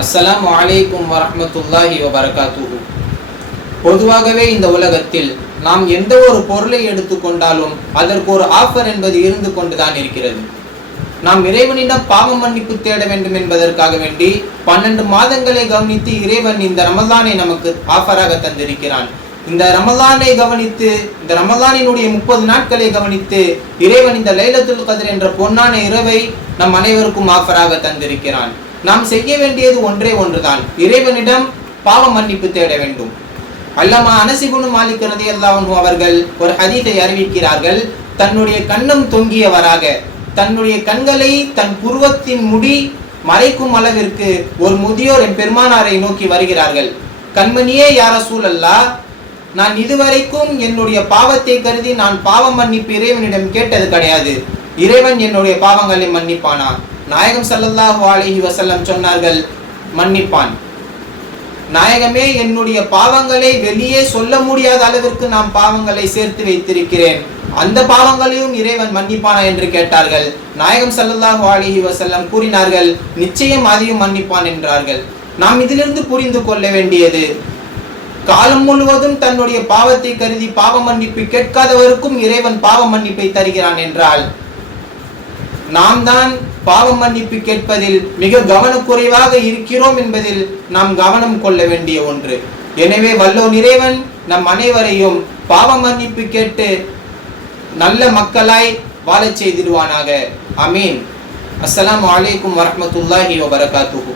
அஸ்லாம் வலைக்கும் வரமத்துல்லாஹி வபரகாத்துஹு. பொதுவாகவே இந்த உலகத்தில் நாம் எந்த ஒரு பொருளை எடுத்துக்கொண்டாலும் அதற்கு ஒரு ஆஃபர் என்பது இருந்து கொண்டுதான் இருக்கிறது. நாம் இறைவனிடம் பாவ மன்னிப்பு தேட வேண்டும் என்பதற்காக வேண்டி பன்னெண்டு மாதங்களை கவனித்து இறைவன் இந்த ரமதானை நமக்கு ஆஃபராக தந்திருக்கிறான். இந்த ரமதானை கவனித்து இந்த ரமதானினுடைய முப்பது நாட்களை கவனித்து இறைவன் இந்த லைலத்துல் கதிர் என்ற பொன்னான இரவை நம் அனைவருக்கும் ஆஃபராக தந்திருக்கிறான். நாம் செய்ய வேண்டியது ஒன்றே ஒன்றுதான். இறைவனிடம் பாவ மன்னிப்பு தேட வேண்டும். அல்லமா அனசிபுனு மாலிக் ரதியல்லாஹு அவர்கள் ஒரு ஹதீஸை அறிவிக்கிறார்கள். தன்னுடைய கண்ணம் தொங்கியவராக தன்னுடைய கண்களை தன் புருவத்தின் முடி மறைக்கும் அளவிற்கு ஒரு முதியோர் என் பெருமானாரை நோக்கி வருகிறார்கள். கண்மணியே யார சூழல்லா நான் இதுவரைக்கும் என்னுடைய பாவத்தை கருதி நான் பாவ மன்னிப்பு இறைவனிடம் கேட்டது கிடையாது. இறைவன் என்னுடைய பாவங்களை மன்னிப்பானா? நாயகம் ஸல்லல்லாஹு அலிஹி வசல்லம் சொன்னார்கள் மன்னிப்பான். நாயகமே என்னுடைய பாவங்களை வெளியே சொல்ல முடியாத அளவிற்கு நான் பாவங்களை சேர்த்து வைத்திருக்கிறேன். அந்த பாவங்களையும் இறைவன் மன்னிப்பானா? என்று கேட்டார்கள். நாயகம் சல்லல்லாஹு அலிஹி வசல்லம் கூறினார்கள் நிச்சயம் அதையும் மன்னிப்பான் என்றார்கள். நாம் இதிலிருந்து புரிந்து கொள்ள வேண்டியது காலம் முழுவதும் தன்னுடைய பாவத்தை கருதி பாவ மன்னிப்பு கேட்காதவருக்கும் இறைவன் பாவ மன்னிப்பை தருகிறான் என்றால் நாம் தான் பாவ மன்னிப்பு கேட்பதில் மிக கவனக்குறைவாக இருக்கிறோம் என்பதில் நாம் கவனம் கொள்ள வேண்டிய ஒன்று. எனவே வல்லோ இறைவன் நம் அனைவரையும் பாவ மன்னிப்பு கேட்டு நல்ல மக்களாய் வாழச் செய்திடுவானாக. அமீன் அஸ்லாம் வலைக்கும் வரமத்துல்லாஹி வபரகாத்துஹு.